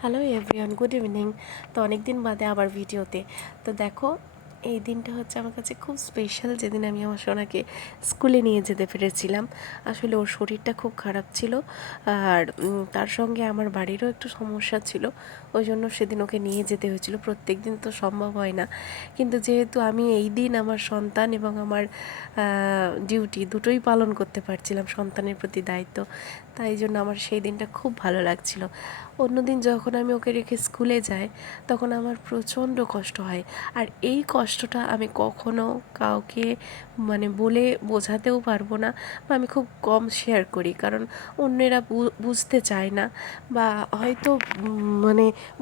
Hello everyone, good evening. তো অনেক দিন বাদে আবার ভিডিওতে। তো দেখো, এই দিনটা হচ্ছে আমার কাছে খুব স্পেশাল, যেদিন আমি আমার সোনাকে স্কুলে নিয়ে যেতে পেরেছিলাম। আসলে ওর শরীরটা খুব খারাপ ছিল, আর তার সঙ্গে আমার বাড়িরও একটু সমস্যা ছিল। ওই জন্য সেদিন ওকে নিয়ে যেতে হয়েছিল। প্রত্যেক দিন তো সম্ভব হয় না, কিন্তু যেহেতু আমি এই দিন আমার সন্তান এবং আমার ডিউটি দুটোই পালন করতে পারছিলাম, সন্তানের প্রতি দায়িত্ব, তাই জন্য আমার সেই দিনটা খুব ভালো লাগছিল। অন্যদিন যখন আমি ওকে রেখে স্কুলে যাই, তখন আমার প্রচণ্ড কষ্ট হয়। আর এই কষ্টটা আমি কখনো কাউকে বলে বোঝাতেও পারবো না, বা আমি খুব কম শেয়ার করি, কারণ অন্যেরা বুঝতে চায় না, বা হয়তো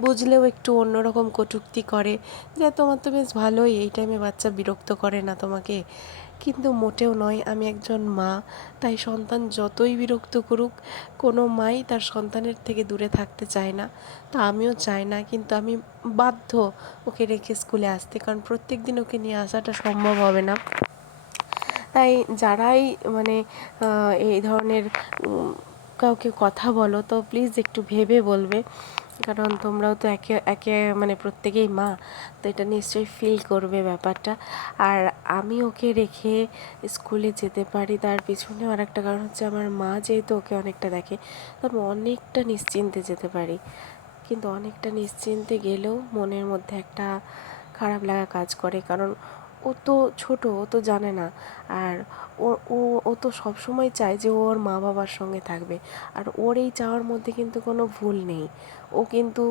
বুঝলেও একটু অন্যরকম কটূক্তি করে, যে তোমার তো বেশ ভালোই, এই টাইমে বাচ্চা বিরক্ত করে না তোমাকে। কিন্তু মোটেও নয়, আমি একজন মা, তাই সন্তান যতই বিরক্ত করুক, কোনো মাই তার সন্তানের থেকে দূরে থাকতে চায় না। তো আমিও চাই না, কিন্তু আমি বাধ্য ওকে রেখে স্কুলে আসতে, কারণ প্রত্যেক দিন ওকে নিয়ে আসাটা সম্ভব হবে না। তাই যারাই মানে এই ধরনের কাউকে কথা বলো, তো প্লিজ একটু ভেবে বলবে, কারণ তোমরাও তো একে একে প্রত্যেকেই মা, তো এটা নিশ্চয়ই ফিল করবে ব্যাপারটা। আর আমি ওকে রেখে স্কুলে যেতে পারি, তার পিছনেও আর একটা কারণ হচ্ছে, আমার মা যেহেতু ওকে অনেকটা দেখে, তো আমি অনেকটা নিশ্চিন্তে যেতে পারি। কিন্তু অনেকটা নিশ্চিন্তে গেলেও মনের মধ্যে একটা খারাপ লাগা কাজ করে, কারণ ও তো ছোটো, ও তো জানে না। আর ও ও ও তো সবসময় চায় যে ও ওর মা বাবার সঙ্গে থাকবে, আর ওর এই চাওয়ার মধ্যে কিন্তু কোনো ভুল নেই। ও কিন্তু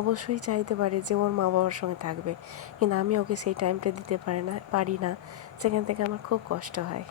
অবশ্যই চাইতে পারে যে ওর মা বাবার সঙ্গে থাকবে, কিন্তু আমি ওকে সেই টাইমটা দিতে পারি না, সেখান থেকে আমার খুব কষ্ট হয়।